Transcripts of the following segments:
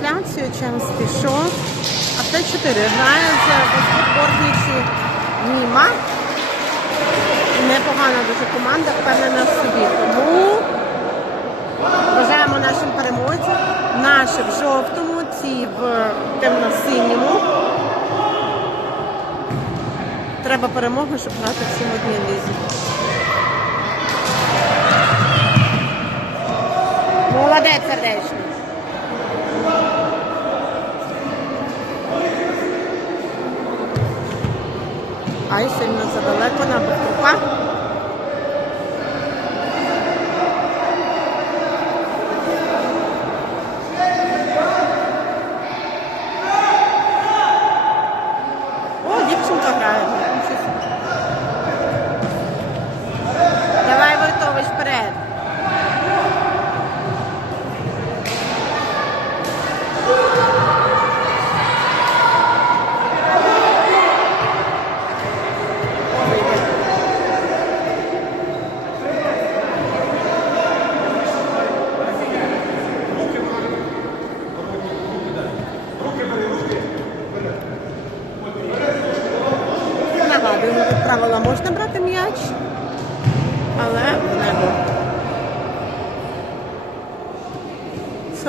трансляцію, час пішов. А Т4 грає за баскетборничі Німа. Непогана дуже команда, впевнена в собі. Тому бажаємо нашим переможцям. Наші в жовтому, ці в темно-синьому. Треба перемоги, щоб грати в одній лізі. Молодець сердечно. Ай, сильно задалеко на Бахтрука.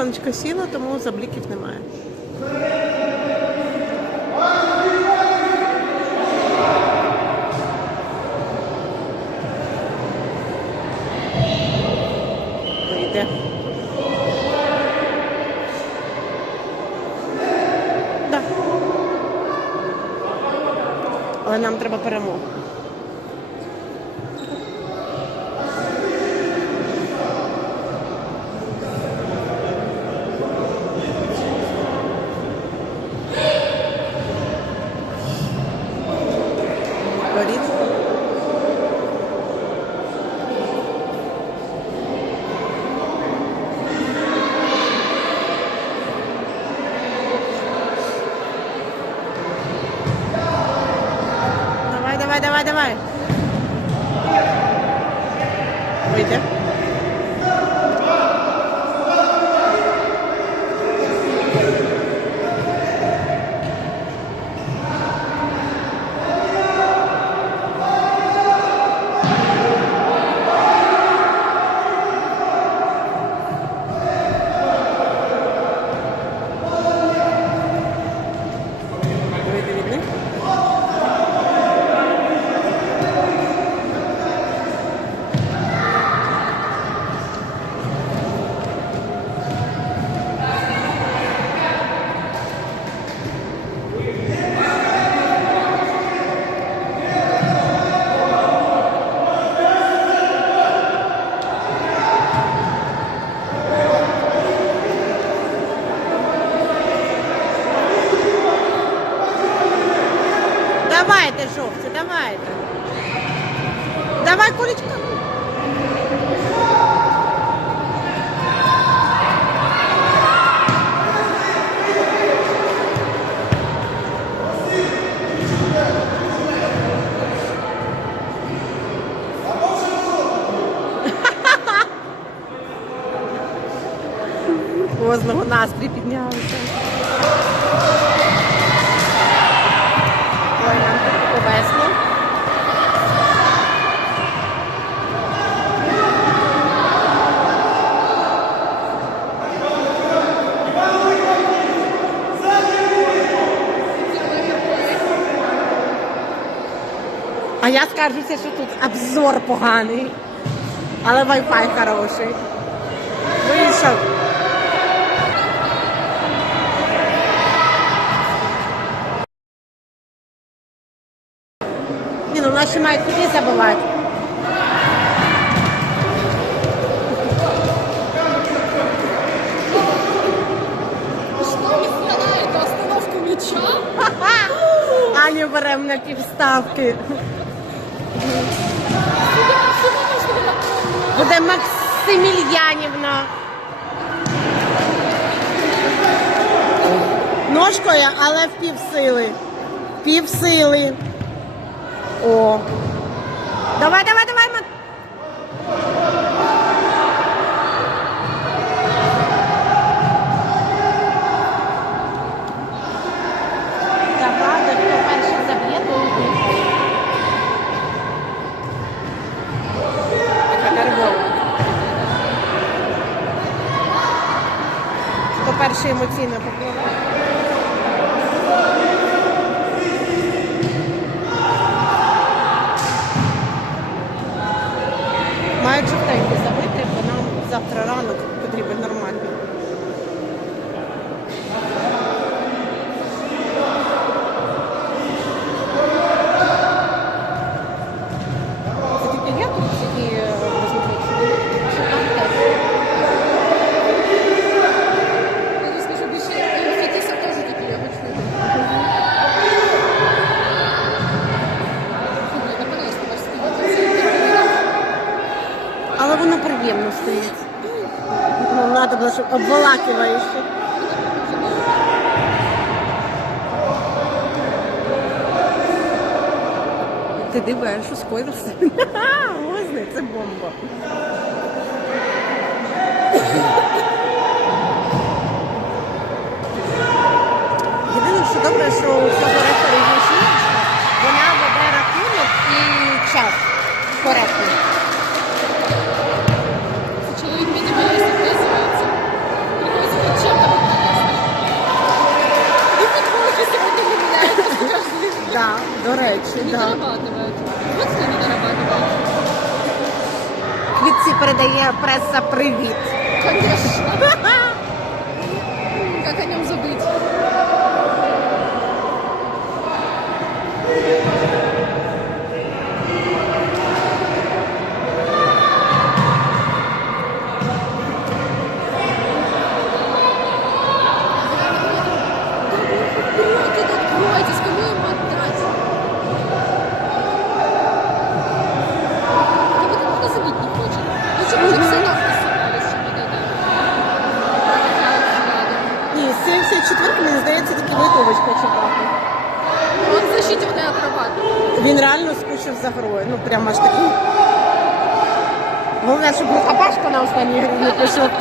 Сонечко сіло, тому забліків немає. Але нам треба перемога. Горіть. Давай, настрій піднявся. Ой, нам тут повесло. А я скаржуся, що тут обзор поганий, але Wi-Fi хороший. Вийшов. Наші мають куди забивати. Аню беремо на півставки. Буде Максимільянівна. Ножкою, але в півсили. Півсили. О. Давай, давай, давай, сподіваюся. Ты дивишся, ускорился.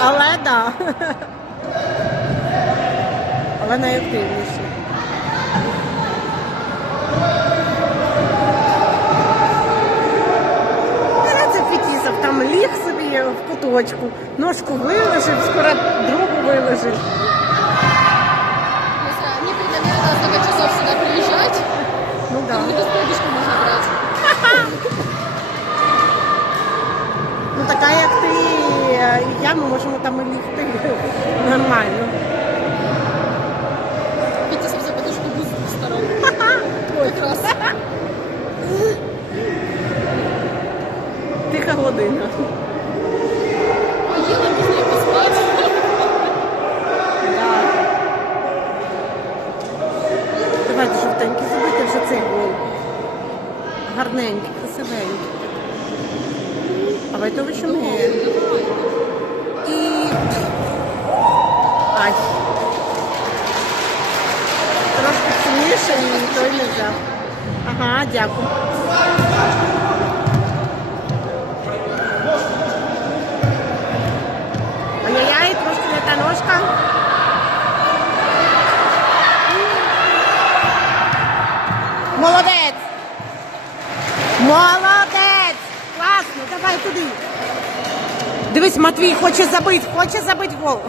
Але да. Але найактивніші. Це Фітісов, там ліг собі в куточку, ножку вилежив, скоро другу вилежив. Мені прийде столько часов сюди приїжджати. Ну да. Там можна брати. Ну така як Я ми можемо там і лігти нормально. Хотілося б запитати, що бузу Якраз. Тиха година. Поїли, можна і. Давайте жовтенькі зробити вже цей гол. Гарненький, красивенький. А ви то ви чому? той лежав. Ага, дякую. Ай-яй-яй, трошки не та ножка. Молодець! Молодець! Класно, давай туди. Дивись, Матвій хоче забити, хоче забити гол.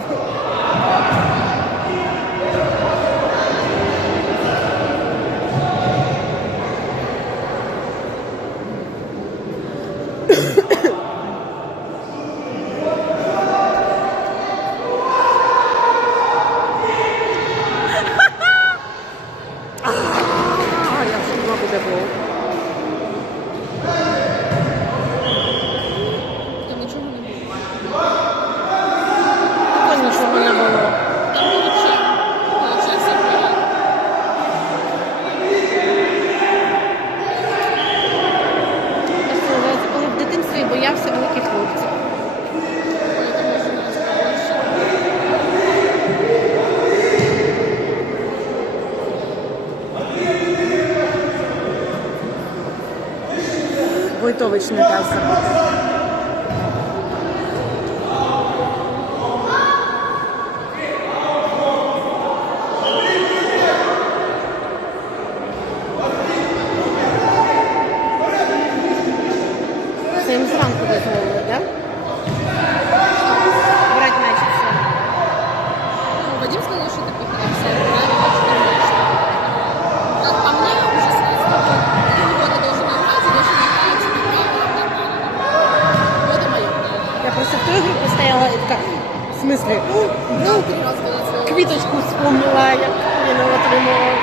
готовить, мне. Квіточка. В смислі? Ну, ну, квіточку вспомнила, як він отримував.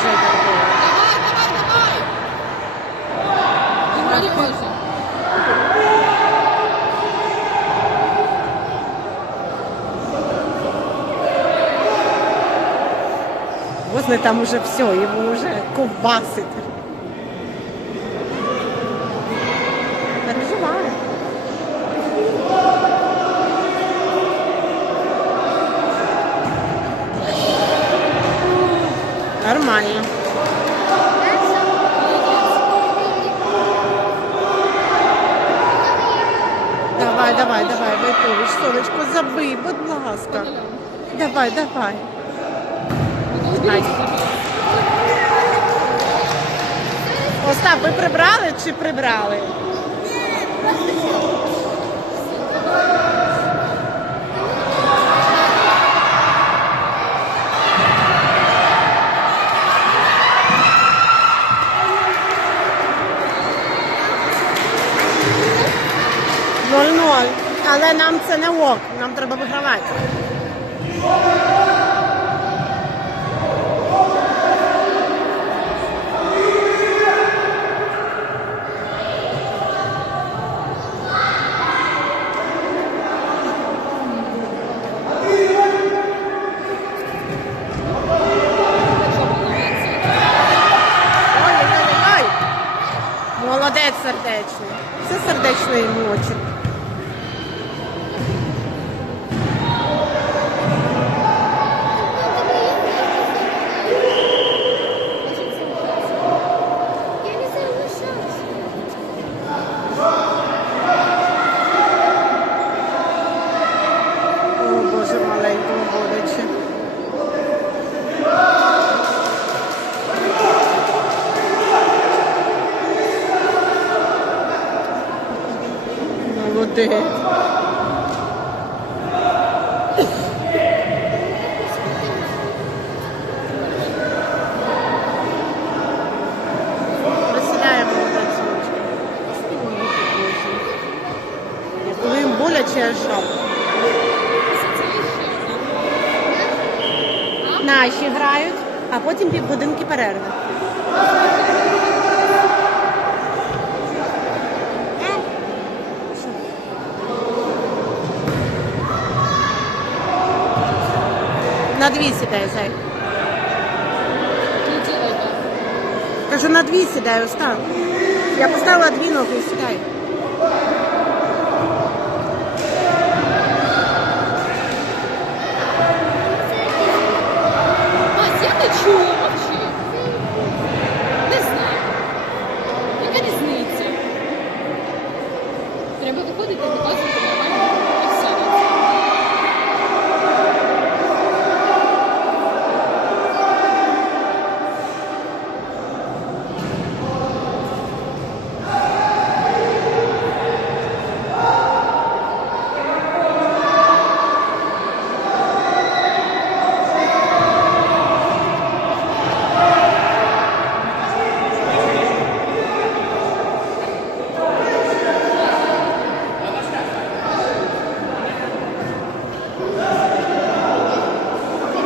выезжай. Давай, давай, давай! Не молись. Поздно там уже все, его уже кубасит. Давай, давай. Остап, ви прибрали чи прибрали? Ноль-ноль. Але нам це не ок, нам треба вигравати. Over! На сонечко. Коли їм боляче шапка. Наші грають, а потім півгодинки перерви. На дві сідай, зай. Так. Кажу, на дві сідай, устав. Я поставила дві ноги і сідай. Мась, я не чую вообще. Не знаю. Яка різниця? Треба виходити і показувати нормально і все.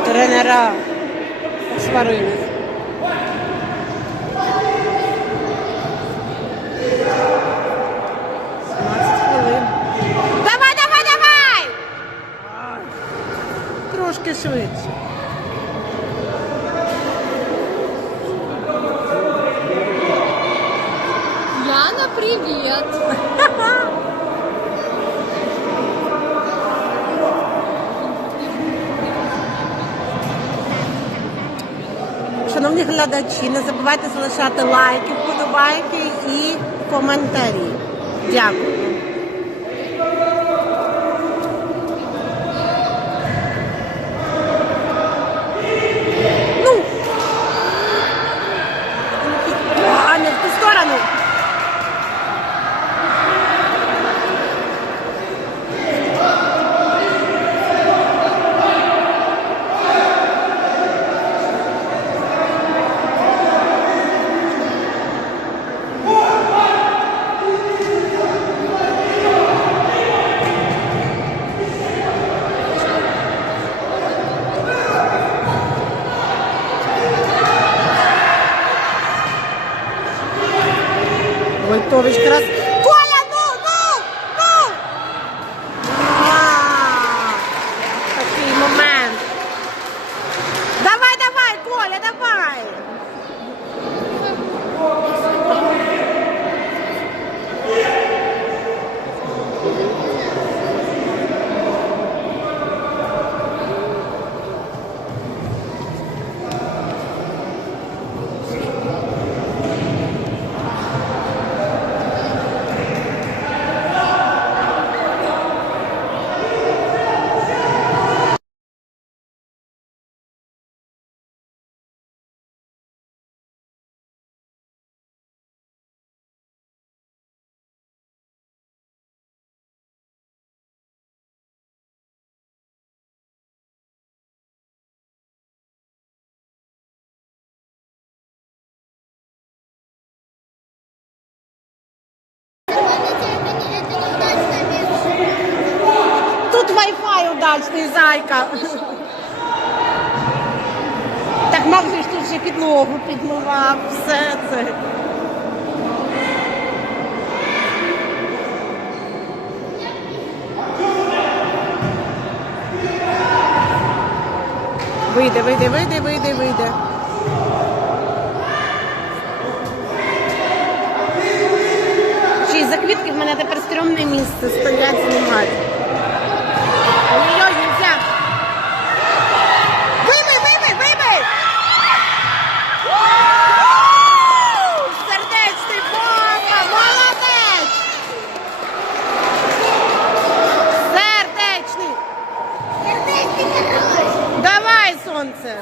Тренера сварились. хвилин. Давай, давай, давай! Трошки швидше. Яна, привіт! Шановні глядачі, не забувайте залишати лайки, вподобайки і коментарі. Дякую. প্রবেশ করা Wi-Fi зайка. Так Макс же ж тут ще підлогу підмивав, все це. Вийде, вийде, вийде, вийде, вийде. Ще за квітки в мене тепер стрьомне місце стоять знімати. Давай, солнце,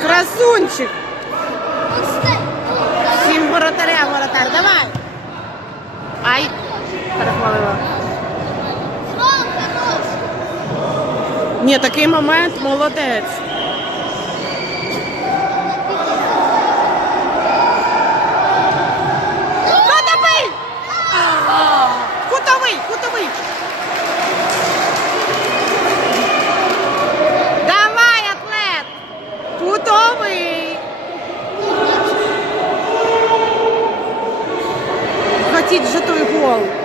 Красунчик. всем воротаря, воротар, давай. Ай, перехвалила. Ні, такий момент молодець. Кутовий, кутовий. прикол.